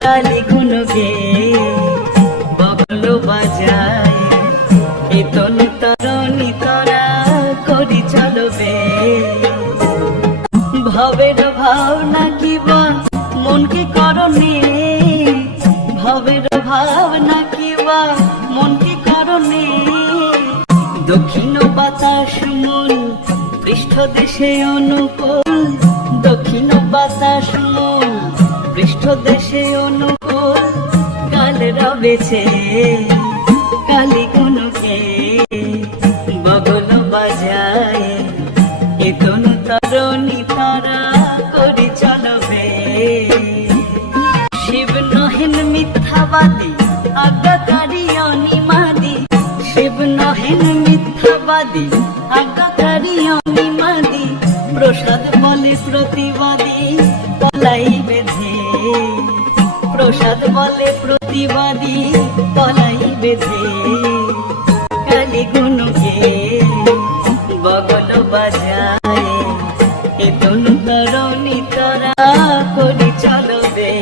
কালি গুনগে বগল বাজায় এ তনু তরণী তরা করি চলবে ভবের ভাবনা কিবা মনকে করণে ভবের ভাবনা কিবা মনকে করণে দক্ষিণ বাতাস মূল পৃষ্ঠদেশে অনুকূল দক্ষিণ বাতাস মূল পৃষ্ঠদেশে অনুকূল কাল রবেছে কালি গুনকে বগল বাজায় এ তনু তরণী তারা করি চলবে শিব নহেন মিথ্যাবাদী আজ্ঞাকারী অনিমাদি শিব নহেন মিথ্যাবাদী আজ্ঞাকারী অনিমাদি প্রসাদ বলে প্রতিবাদী তলাই বেঁধে প্রসাদ বলে প্রতিবাদী তলাই বেঁধে কালি গুনকে বগল বাজায় এ তনু তরণী তরা করি চলবে।